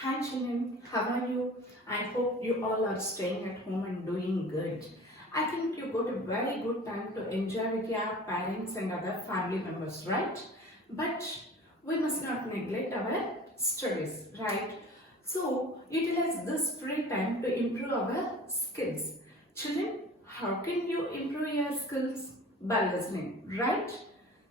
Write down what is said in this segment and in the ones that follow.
Hi children, how are you? I hope you all are staying at home and doing good. I think you got a very good time to enjoy with your parents and other family members, right? But we must not neglect our studies, right? So utilize this free time to improve our skills. Children, how can you improve your skills? By listening, right?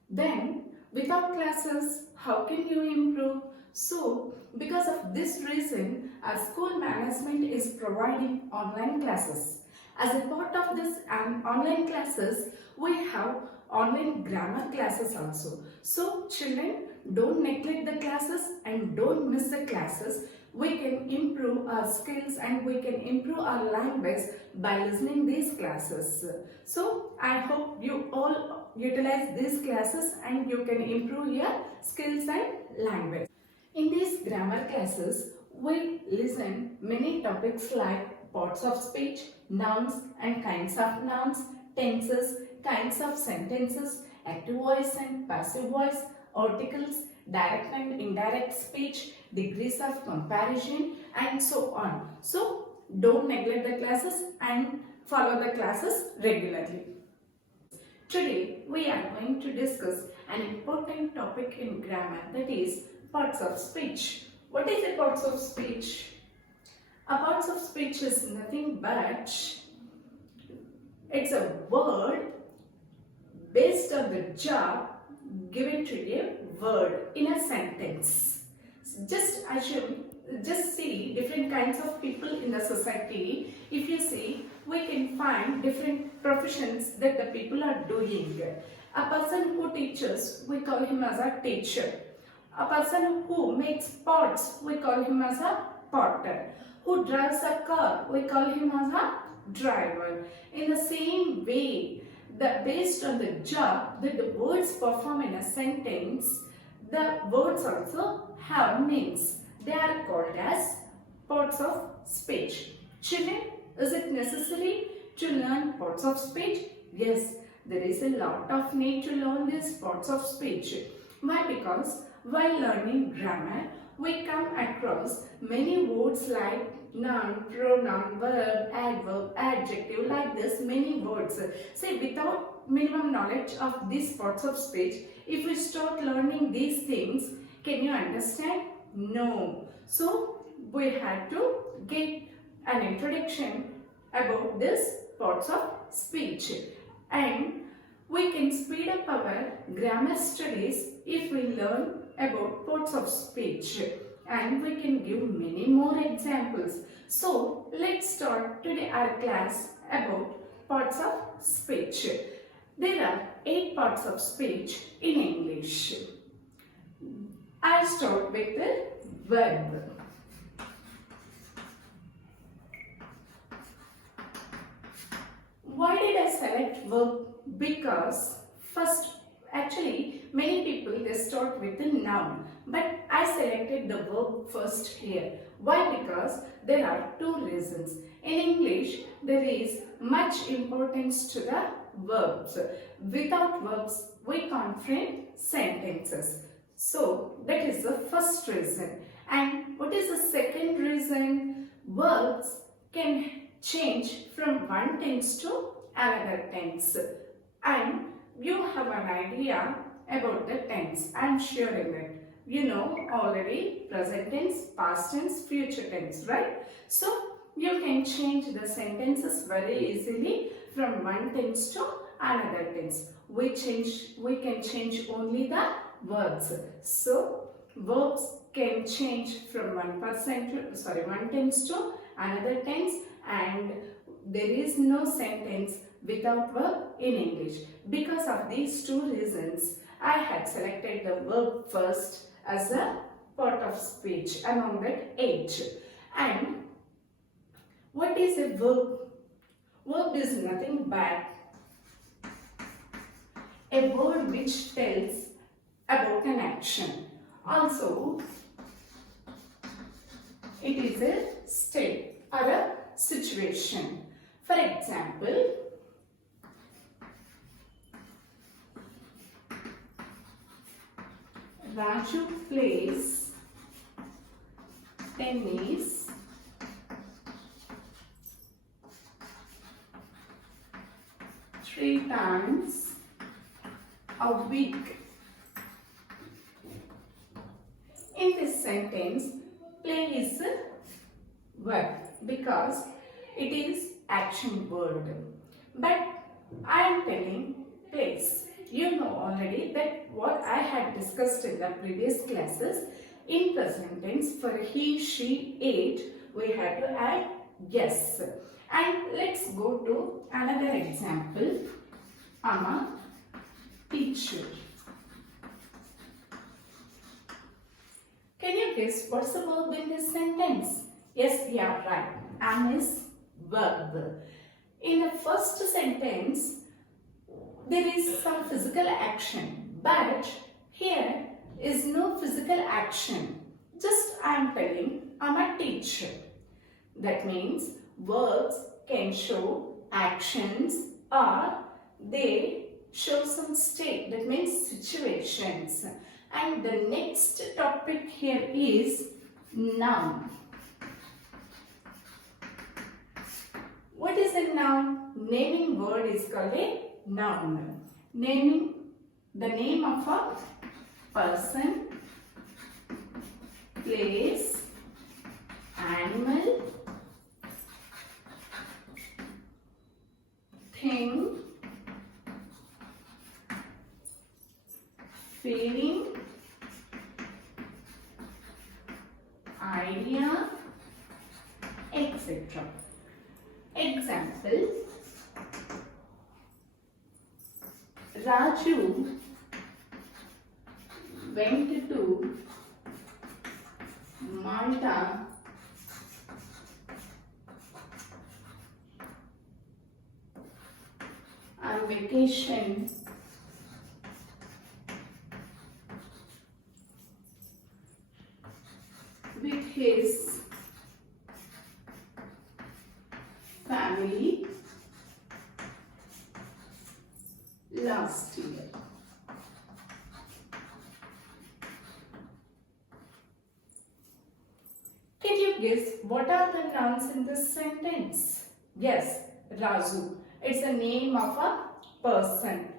Then, without classes, how can you improve? So, because of this reason, our school management is providing online classes. As a part of this online classes, we have online grammar classes also. So, children, don't neglect the classes and don't miss the classes. We can improve our skills and we can improve our language by listening these classes. So, I hope you all utilize these classes and you can improve your skills and language. In these grammar classes, we listen many topics like parts of speech, nouns and kinds of nouns, tenses, kinds of sentences, active voice and passive voice, articles, direct and indirect speech, degrees of comparison and so on. So, don't neglect the classes and follow the classes regularly. Today, we are going to discuss an important topic in grammar, that is parts of speech. What is a parts of speech? A parts of speech is nothing but it's a word based on the job given to a word in a sentence. Just see different kinds of people in the society. If you see, we can find different professions that the people are doing. A person who teaches, we call him as a teacher. A person who makes pots, we call him as a potter. Who drives a car, we call him as a driver. In the same way, based on the job that the words perform in a sentence, the words also have names. They are called as parts of speech. Children, is it necessary to learn parts of speech? Yes, there is a lot of need to learn these parts of speech. Why? Because while learning grammar, we come across many words like noun, pronoun, verb, adverb, adjective, like this, many words. Say, without minimum knowledge of these parts of speech, if we start learning these things, can you understand? No. So, we had to get an introduction about this parts of speech. And we can speed up our grammar studies if we learn about parts of speech, and we can give many more examples. So, let's start today our class about parts of speech. There are 8 parts of speech in English. I'll start with the verb. Why did I select verb? Because first, actually many people they start with the noun, but I selected the verb first here. Why? Because there are 2 reasons. In English, there is much importance to the verbs. Without verbs, we can't frame sentences. So, that is the first reason. And what is the second reason? Verbs can change from one tense to another tense. And you have an idea about the tense. I am sure in it. You know already present tense, past tense, future tense, right? So, you can change the sentences very easily from one tense to another tense. We can change only the verbs. So, verbs can change from one tense to another tense, and there is no sentence without verb in English. Because of these 2 reasons, I had selected the verb first as a part of speech among that 8. And what is a verb? Verb is nothing but a word which tells about an action. Also, it is a state or a situation. For example, Raju plays tennis, three times a week. In this sentence, play is a verb because it is action word. But I am telling plays. You know already that what I had discussed in the previous classes, in present tense for he, she, it, we had to add yes. And let's go to another example. I'm a teacher. Can you guess what's the verb in this sentence? Yes, you are right. Am is verb. In the first sentence, there is some physical action, but here is no physical action. Just I am telling I'm a teacher. That means verbs can show actions or they show some state. That means situations. And the next topic here is noun. What is a noun? Naming word is called a noun. Naming the name of a person, place, animal, thing, feeling, idea, etc. Example, Raju went to Malta on vacation with his family last year. Can you guess what are the nouns in this sentence? Yes, Raju. It's a name of a person.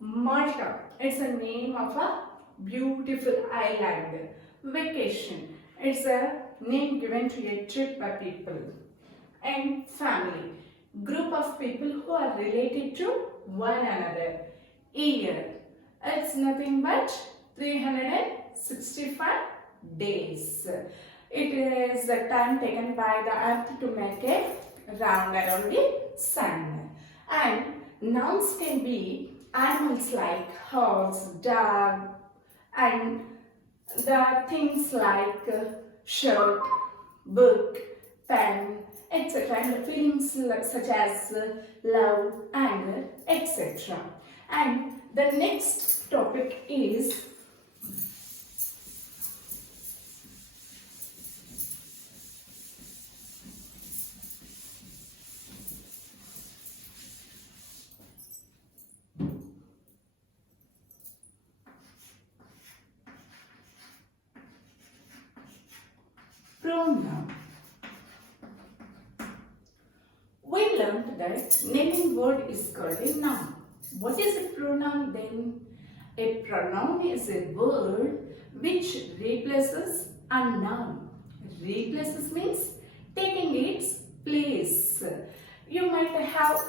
Malta. It's a name of a beautiful island. Vacation. It's a name given to a trip by people. And family. Group of people who are related to one another. Year. It's nothing but 365 days. It is the time taken by the earth to make a round around the sun. And nouns can be animals like horse, dog, and the things like shirt, book, pen, etc. And the feelings such as love, anger, etc. And the next topic is pronoun. We learned that naming word is called a noun. What is a pronoun then? A pronoun is a word which replaces a noun. Replaces means taking its place. You might have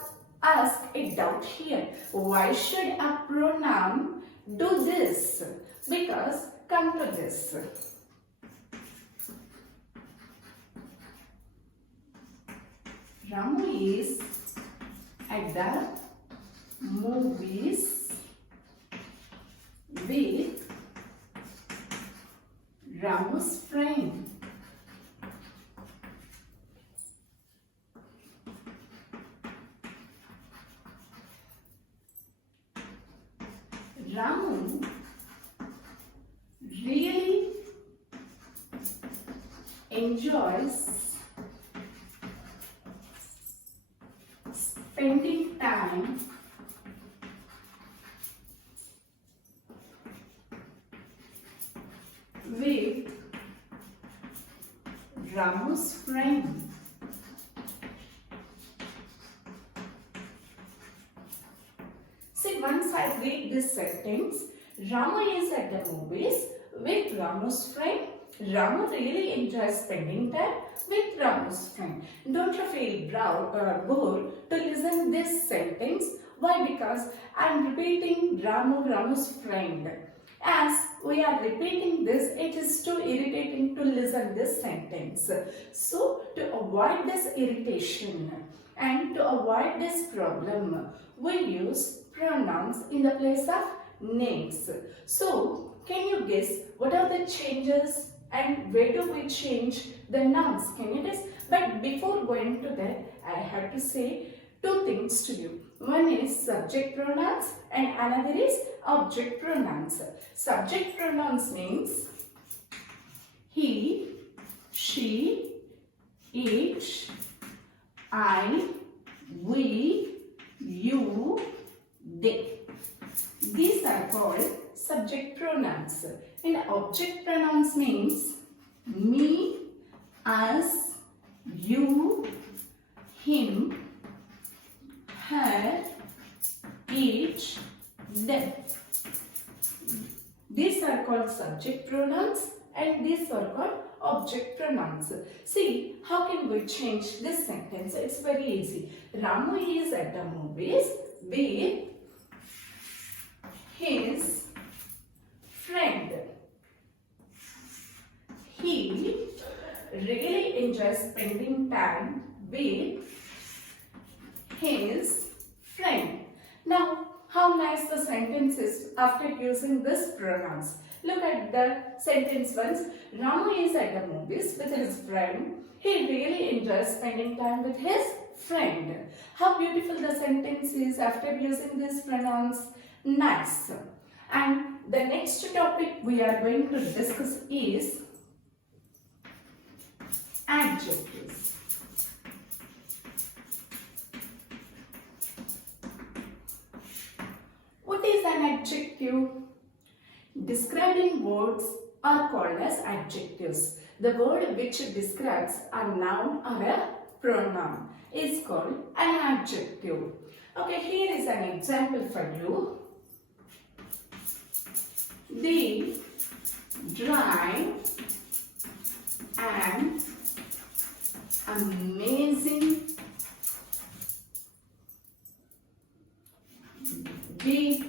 asked a doubt here. Why should a pronoun do this? Because come to this. Ramu is at the movies with Ramu's friend. Ramu really enjoys spending time with Ramu's friend. See, once I read this sentence, Ramu is at the movies with Ramu's friend. Ramu really enjoys spending time with Ramu's friend. Don't you feel bored to listen this sentence? Why? Because I am repeating Ramu's friend. As we are repeating this, it is too irritating to listen this sentence. So, to avoid this irritation and to avoid this problem, we use pronouns in the place of names. So, can you guess what are the changes and where do we change the nouns? Can you guess? But before going to that, I have to say two things to you. One is subject pronouns and another is object pronouns. Subject pronouns means he, she, it, I, we, you, they. These are called subject pronouns. And object pronouns means me, us, you, him, her, it, them. These are called subject pronouns and these are called object pronouns. See, how can we change this sentence? It's very easy. Ramu is at the movies with his friend. He really enjoys spending time with his friend. Now, how nice the sentence is after using this pronouns. Look at the sentence once. Ramu is at the movies with his friend. He really enjoys spending time with his friend. How beautiful the sentence is after using these pronouns. Nice. And the next topic we are going to discuss is adjectives. What is an adjective? Describing words are called as adjectives. The word which describes a noun or a pronoun is called an adjective. Okay, here is an example for you. The dry and amazing big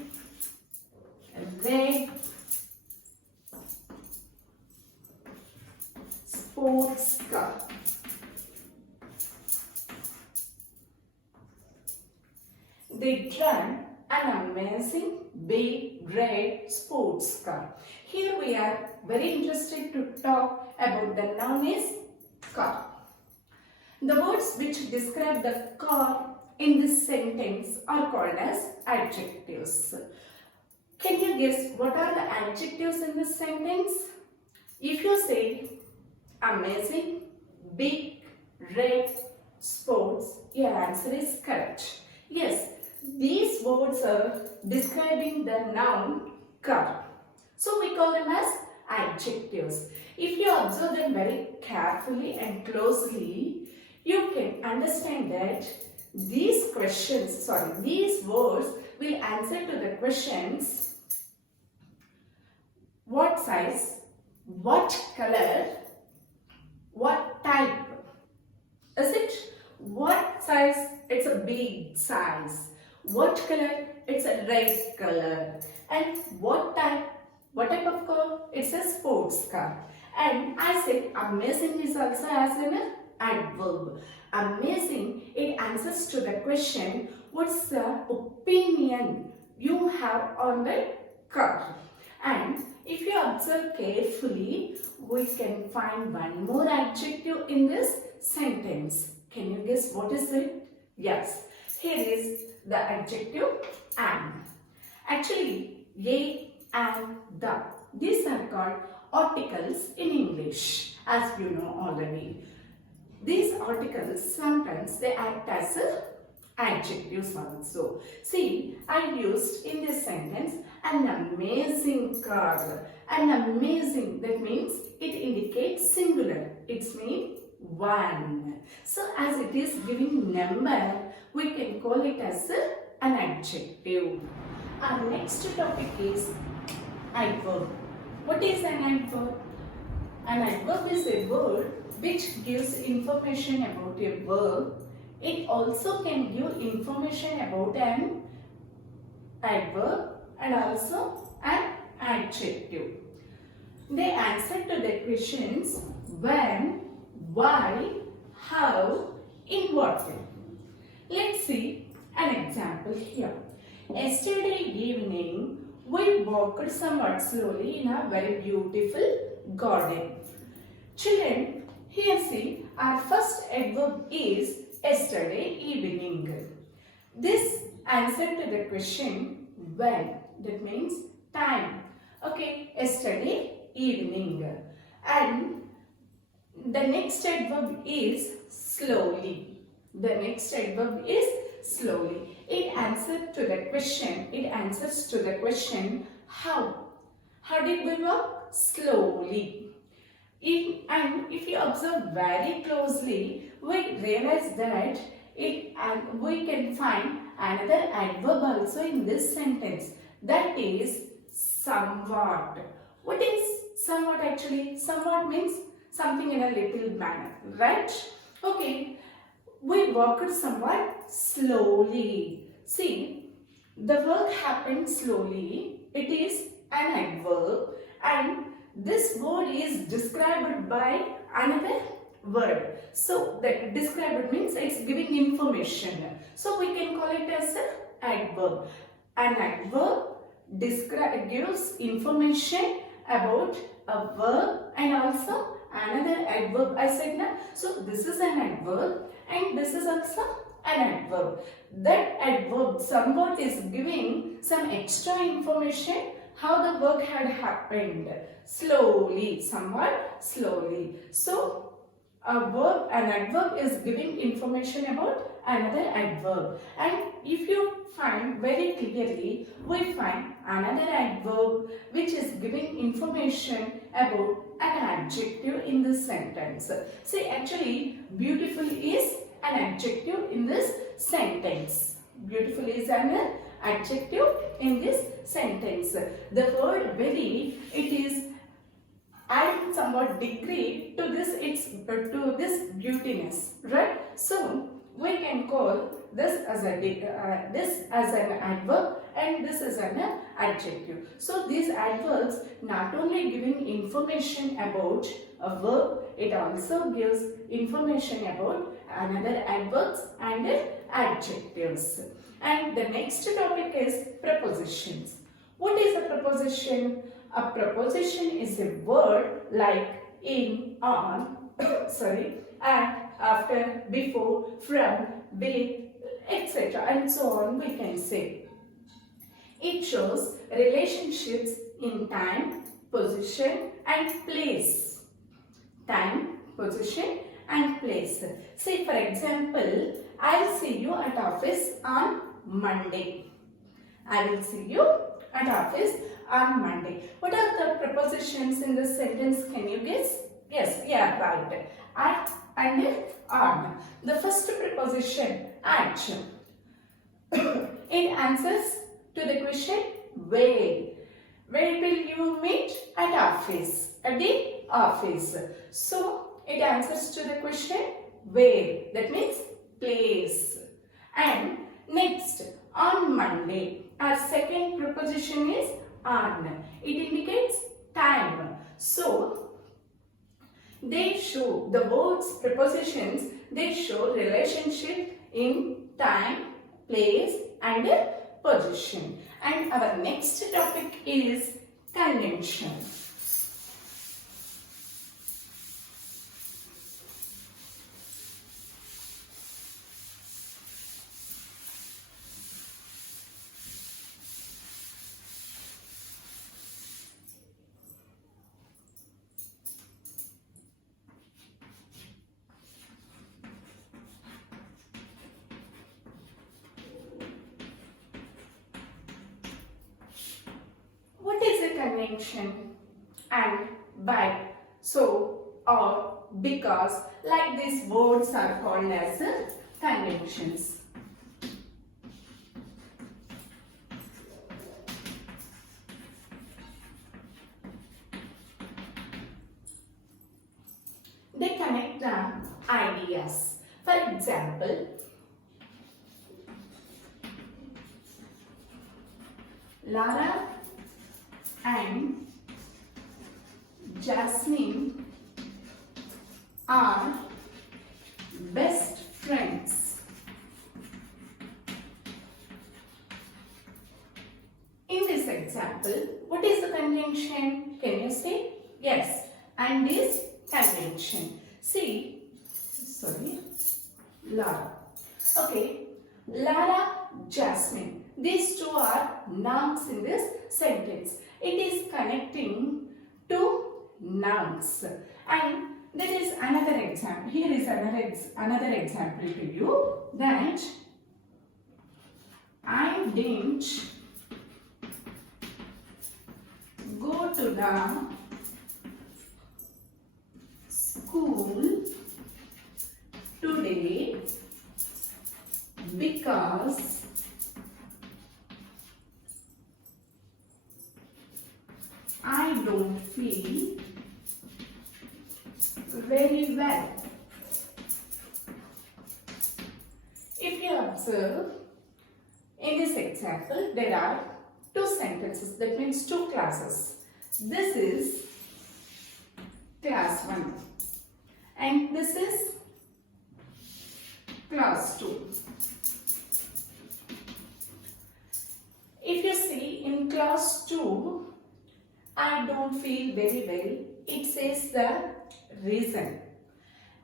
red sports car. They drive an amazing big red sports car. Here we are very interested to talk about the noun is car. The words which describe the car in this sentence are called as adjectives. Can you guess what are the adjectives in this sentence? If you say amazing, big, red, sports, your answer is correct. Yes, these words are describing the noun car. So we call them as adjectives. If you observe them very carefully and closely, you can understand that these words will answer to the questions: what size, what color, what type. Is it? What size? It's a big size. What color? It's a red color. And what type? What type of car? It's a sports car. And I said amazing is also as an adverb. Amazing, it answers to the question, what's the opinion you have on the car? And if you observe carefully, we can find one more adjective in this sentence. Can you guess what is it? Yes, here is the adjective and. Actually, a and the. These are called articles in English, as you know already. These articles sometimes they act as adjectives also. See, I used in this sentence an amazing car. An amazing, that means it indicates singular. It's mean 1. So as it is giving number, we can call it as an adjective. Our next topic is adverb. What is an adverb? An adverb is a word which gives information about a verb. It also can give information about an adverb and also an adjective. They answer to the questions when, why, how, in what way. Let's see an example here. Yesterday evening, we walked somewhat slowly in a very beautiful garden. Children, here see, our first adverb is yesterday evening. This answer to the question when, that means time. Okay, yesterday evening. And the next adverb is slowly. The next adverb is slowly. It answers to the question. It answers to the question how. How did we walk? Slowly. And if you observe very closely, we realize that we can find another adverb also in this sentence. That is somewhat. What is somewhat actually? Somewhat means something in a little manner, right? Okay. We walked somewhat slowly. See, the work happened slowly. It is an adverb and this word is described by another word. So, the described means it's giving information. So, we can call it as an adverb. An adverb gives information about a verb and also another adverb. I said na. So, this is an adverb and this is also an adverb. That adverb somewhat is giving some extra information how the work had happened. Slowly, somewhat slowly. So, an adverb is giving information about another adverb. And if you find very clearly, we find another adverb which is giving information about an adjective in this sentence. See, actually, beautiful is an adjective in this sentence. Beautiful is an adjective in this sentence. The word very, it is adding somewhat degree to this beautiness, right? So we can call this as an adverb and this is an adjective. So these adverbs not only giving information about a verb, it also gives information about another adverbs and adjectives. And the next topic is prepositions. What is a preposition? A preposition is a word like in, on, sorry, at, after, before, from, with, etc. and so on we can say. It shows relationships in time, position and place. Time, position and place. Say for example, I'll see you at office on Monday. I will see you at office on Monday. What are the prepositions in this sentence? Can you guess? Yes, yeah, right. At and on. The first preposition, at. It answers to the question where. Where will you meet? At office. At the office. So, it answers to the question where. That means place. And next, on Monday. Our second preposition is on. It indicates time. So, they show, the words, prepositions, they show relationship in time, place and position. And our next topic is conjunction. Conjunction and by, so, or, because, like these words are called as conjunctions. They connect the ideas. For example, Lara and Jasmine are best friends. In this example, what is the conjunction? Can you say? Yes, and is conjunction. See, Lara. Okay, Lara, Jasmine. These two are nouns in this sentence. It is connecting two nouns. And there is another example. Here is another example to you, that I didn't go to the school today because I don't feel very well. If you observe, in this example, there are two sentences, that means two classes. This is class 1 and this is class 2. If you see in class 2, I don't feel very well, it says the reason.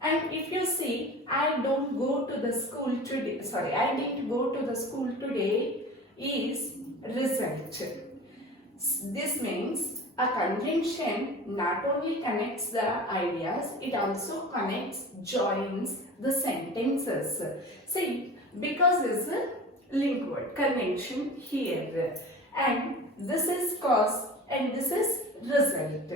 And if you see, I don't go to the school today, I didn't go to the school today is result. This means a conjunction not only connects the ideas, it also connects, joins the sentences. See, because is a link word, conjunction here. And this is cause and this is result.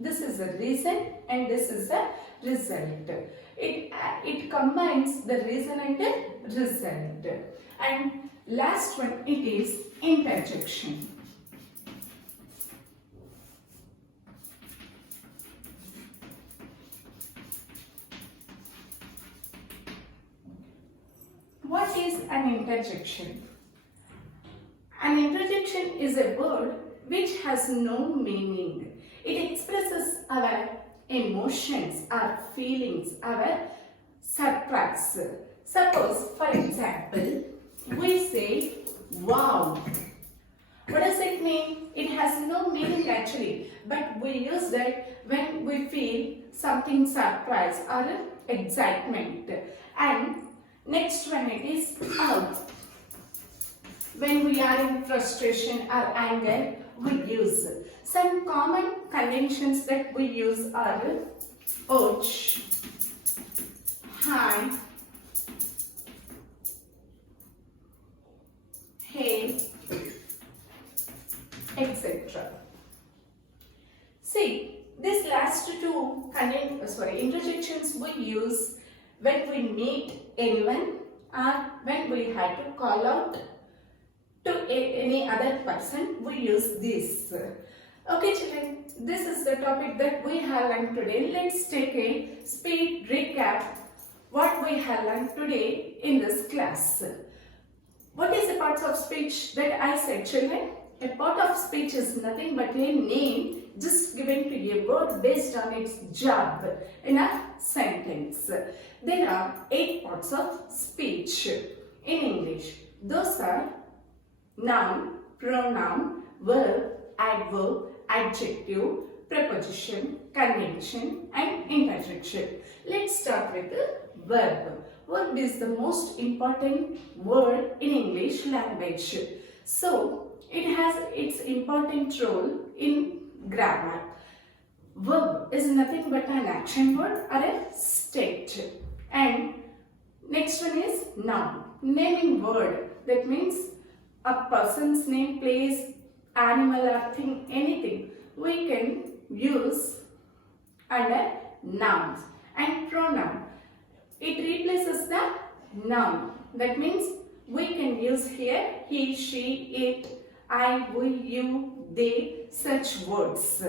This is a reason and this is a result. It combines the reason and the result. And last one, it is interjection. What is an interjection? An interjection is a word which has no meaning. It expresses our emotions, our feelings, our surprise. Suppose, for example, we say, wow. What does it mean? It has no meaning actually, but we use that when we feel something surprise or excitement. And next one, it is out. When we are in frustration or anger, we use. Some common conjunctions that we use are ouch, hi, hey, etc. See, these last two interjections we use when we meet anyone or when we have to call out to any other person, we use this. Okay children, this is the topic that we have learned today. Let's take a speed recap what we have learned today in this class. What is a part of speech that I said children? A part of speech is nothing but a name just given to a word based on its job in a sentence. There are 8 parts of speech in English. Those are noun, pronoun, verb, adverb, adjective, preposition, conjunction and interjection. Let's start with the verb. Verb is the most important word in English language. So, it has its important role in grammar. Verb is nothing but an action word or a state. And next one is noun. Naming word. That means a person's name, place, animal or thing, anything we can use under nouns. And pronoun, it replaces the noun. That means we can use here he, she, it, I, we, you, they, such words.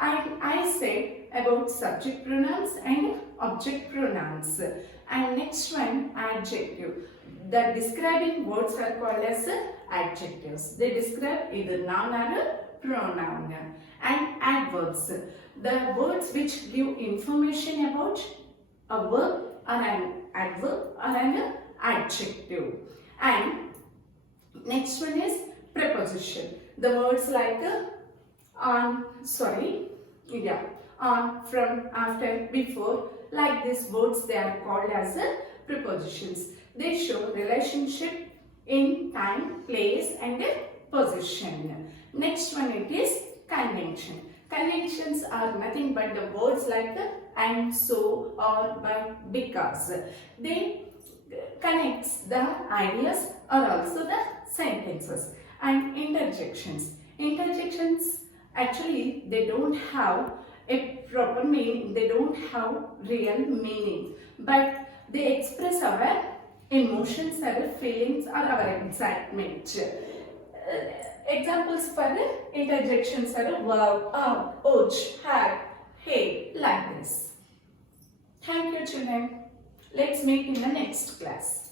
And I said about subject pronouns and object pronouns. And next one, adjective. The describing words are called as adjectives. They describe either noun or a pronoun. And adverbs, the words which give information about a verb or an adverb or an adjective. And next one is preposition. The words like on, from, after, before, like these words, they are called as prepositions. They show relationship in time, place and position. Next one, it is conjunction. Conjunctions are nothing but the words like and, so, or, but, because. They connects the ideas or also the sentences. And interjections. Interjections, actually they don't have a proper meaning, they don't have real meaning, but they express our emotions, our feelings or our excitement. Examples for the interjections are wow, ouch, had, hey, like this. Thank you children. Let's meet in the next class.